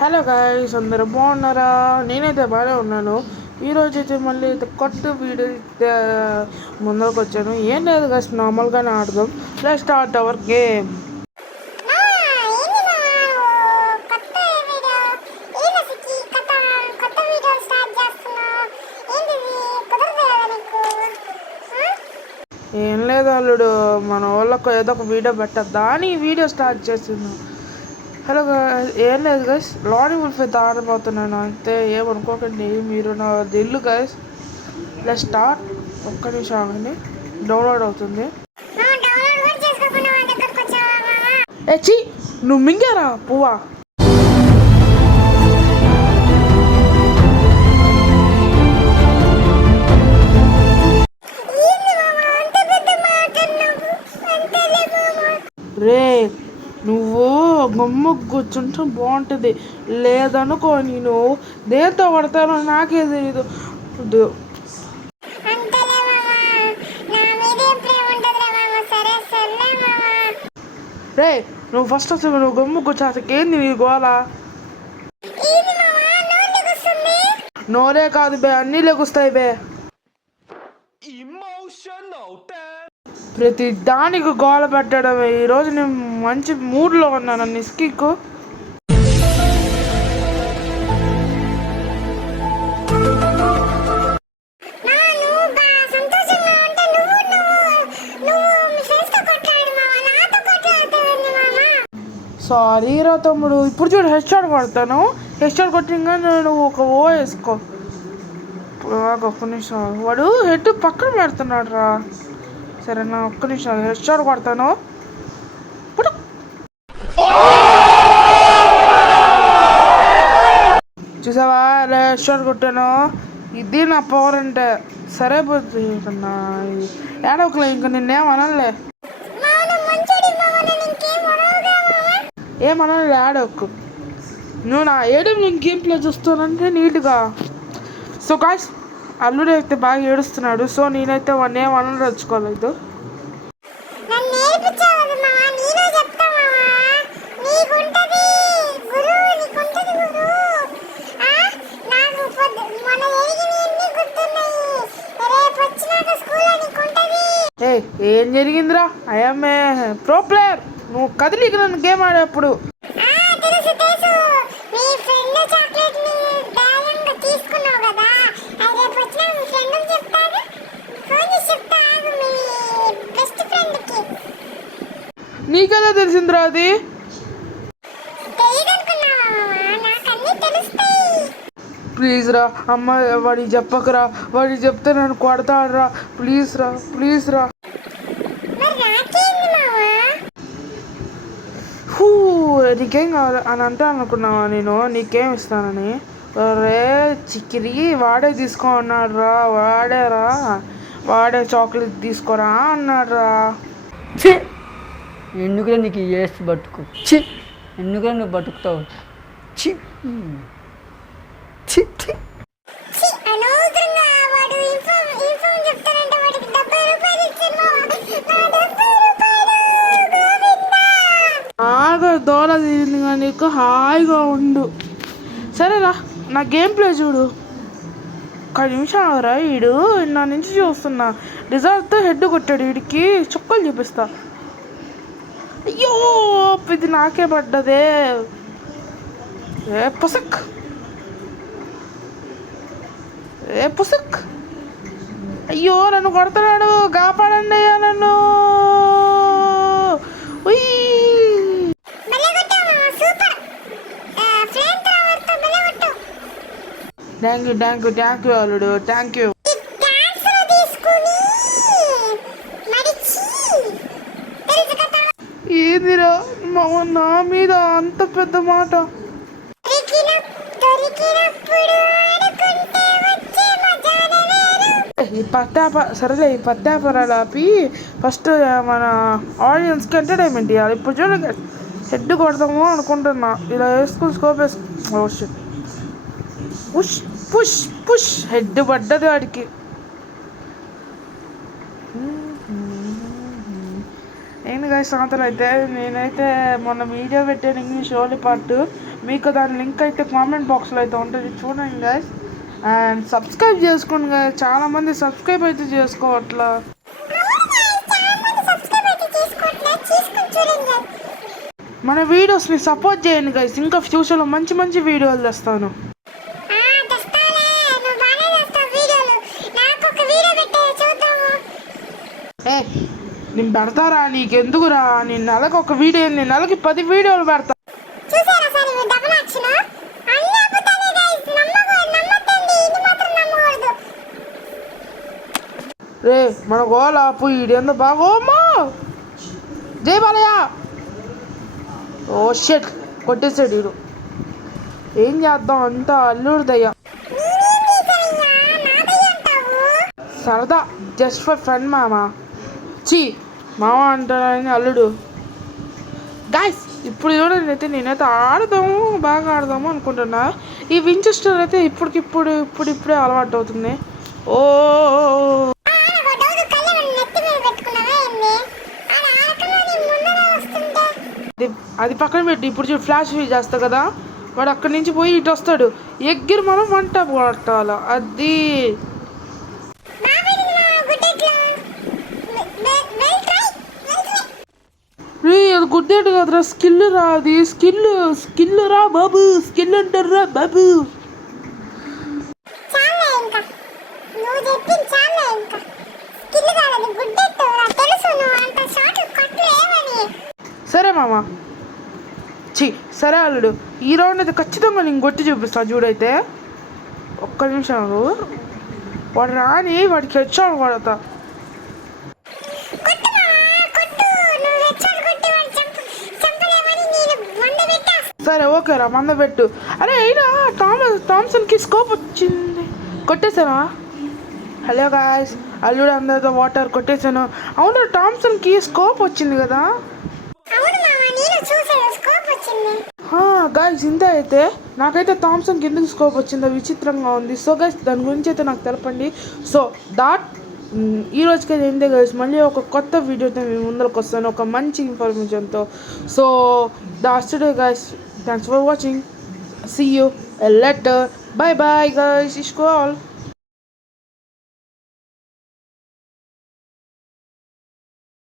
Hello guys, అందరూ బాగున్నారా? నేనైతే బాగానే ఉన్నాను. ఈరోజు అయితే మళ్ళీ అయితే కొత్త వీడియో అయితే ముందరకు వచ్చాను. ఏం లేదు గైస్, నార్మల్గానే ఆడదాం. Let's start our game. ఏం లేదు అల్లుడు, మన వాళ్ళకు ఏదో ఒక వీడియో పెట్టద్దా అని ఈ వీడియో స్టార్ట్ చేస్తున్నాను. హలో ఏం లేదు గైస్, లారీ వుల్ఫ్ అయితే ఆడబోతున్నాను అంతే, ఏమనుకోకండి. మీరు నా ఇల్లు గైస్. Let's start. ఒక్క నిమిషం ఆగండి, డౌన్లోడ్ అవుతుంది. చి నువ్వు మింగారా పువ్వా? రే నువ్వు గమ్ము కూర్చుంటే బాగుంటుంది, లేదనుకో నేను దేంతో పడతానో నాకే తెలీదు. రే నువ్వు ఫస్ట్ వస్తే నువ్వు గమ్ము కూర్చోకేంది నీ గోళ? నోరే కాదు బే, అన్నీ లెగుస్తాయి బే. ప్రతి దానికి గోల పెట్టడం. ఈరోజు నేను మంచి మూడ్లో ఉన్నాను. నిస్కిక్కు సారీ రా తమ్ముడు. ఇప్పుడు చూడు, హెడ్ షాట్ కొడతాను. హెడ్ షాట్ కొట్టింగా నువ్వు ఒక ఓ వేసుకో. ఒక్క నిమిషం, వాడు హెడ్ పక్కన పెడుతున్నాడు రా. సరేనా, ఒక్క నిమిషం హెడ్ షాట్ కొడతాను. చూసావా ఎలా హెడ్ షాట్ కొట్టాను? ఇది నా పవర్ అంటే. సరే పోతుంది కన్నా, ఏడవకలే, ఇంకా నిన్నేమనలే. ఏమనలే, ఆడవకు. నువ్వు నా ఏడుపు నేను గేమ్ ప్లే చూస్తానంటే నీట్గా. సో గాయ్స్, అల్లుడు అయితే బాగా ఏడుస్తున్నాడు. సో నేనైతే వాడిని ఏమనదలుచుకోలేదు. ఏం జరిగిందిరా? I'm a pro player. నువ్వు కదిలికి నన్ను గేమ్ ఆడేప్పుడు. నీకదా తెలిసిందిరా అది? ప్లీజ్ రా అమ్మ, వాడికి చెప్పకరా. వాడికి చెప్తే నన్ను కొడతాడురా. ప్లీజ్ రా, ప్లీజ్ రా. నీకేం కావాలి అని అంటే అనుకున్నావా నేను నీకేం ఇస్తానని? రే చిక్కిరి, వాడే తీసుకో అన్నాడు రా. వాడేరా, వాడే చాక్లెట్ తీసుకోరా అన్నాడు రా. ఎందుకురా నీకు వేసి బతుకు? చి ఎందుకురా నువ్వు బతుకుతావు? చి చి చి. బాగా దోల తీరింది కానీ నీకు హాయిగా ఉండు. సరేరా, నా గేమ్ ప్లే చూడు. ఒక్క నిమిషం రా. వీడు నా నుంచి చూస్తున్నా. డిజార్ట్తో హెడ్ కొట్టాడు. వీడికి చుక్కలు చూపిస్తా. అయ్యో, ఇది నాకే పడ్డదే. ఏ పుసక్, ఏ పుసక్. అయ్యో నన్ను కొడుతున్నాడు, కాపాడండి అయ్యా నన్ను. Thank you, thank you, thank you అల్లుడు, థ్యాంక్ యూ. ఏందిరా నా మీద అంత పెద్ద మాట? ఈ సరేలే, ఈ పత్యాపరాలు ఆపి ఫస్ట్ మన ఆడియన్స్కి ఎంటర్టైన్మెంట్ ఇవ్వాలి. ఇప్పుడు చూడండి, హెడ్ కొడదాము అనుకుంటున్నా. ఇలా వేసుకుని స్కోప్ వేసుకు పుష్ పుష్ పుష్. హెడ్ పడ్డది వాడికి. ఏంటి గాయస్ సాంతలు అయితే నేనైతే మొన్న వీడియో పెట్టాను ఇంగ్లీష్ ఓన్లీ పార్ట్. మీకు దాని లింక్ అయితే కామెంట్ బాక్స్లో అయితే ఉంటుంది, చూడండి గాయస్. అండ్ సబ్స్క్రైబ్ చేసుకోండి గాయస్, చాలామంది సబ్స్క్రైబ్ అయితే చేసుకోవట్లా. మన వీడియోస్ని సపోర్ట్ చేయండి గైస్, ఇంకా ఫ్యూచర్లో మంచి మంచి వీడియోలు తెస్తాను. ఏ నేను పెడతారా, నీకెందుకురా, నేను నెలకు ఒక వీడియో, నేను నెలకి 10 వీడియోలు పెడతా. రే మన గోల ఆపు, ఈడేందో బాగోమా జై బాలయ్య. ఓ షెట్ కొట్టేసాడు వీడు, ఏం చేద్దాం అంతా అల్లుడిదయ్యా. సరదా జస్ట్ ఫర్ ఫ్రెండ్ మామ, చీ మామ అంటానని అల్లుడు. గాయస్ ఇప్పుడు చూడండి అయితే నేనైతే ఆడదాము, బాగా ఆడదాము అనుకుంటున్నా. ఈ వించెస్టర్ అయితే ఇప్పుడిప్పుడే అలవాటు అవుతుంది. ఓ అది పక్కన పెట్టి ఇప్పుడు చూడు ఫ్లాష్ చేస్తా కదా, వాడు అక్కడి నుంచి పోయి ఇటు వస్తాడు, ఎగ్గిరి మనం వంట కొట్టాల. అది రే అది గుడ్డేటు కదరా, స్కిల్ రా, అది స్కిల్ రా బాబు, స్కిల్ అంటారా బాబు. సరే మామ, సరే అల్లుడు, ఈ రౌండ్ అయితే ఖచ్చితంగా నేను కొట్టి చూపిస్తా చూడైతే. ఒక్క నిమిషం వాడు రాని, వాడికి హెడ్షాట్ కొడతా. సరే ఓకేరా, మంద పెట్టు. అరే అయినా థామ్సన్కి స్కోప్ వచ్చింది, కొట్టేశానా? హలో గాయస్, అల్లుడు అందరితో వాటర్ కొట్టేశాను. అవును థామ్సన్కి స్కోప్ వచ్చింది కదా గాయస్. ఇంత అయితే నాకైతే థామ్సన్కి ఎందుకు స్కోప్ వచ్చిందో విచిత్రంగా ఉంది. సో గైస్ దాని గురించి అయితే నాకు తెలపండి. సో ఈ రోజుకైతే ఏంటే గైస్, మళ్ళీ ఒక కొత్త వీడియోతో మేము ముందరకు వస్తాను, ఒక మంచి ఇన్ఫర్మేషన్తో. So that's today guys, thanks for watching, see you later, bye bye guys, it's all.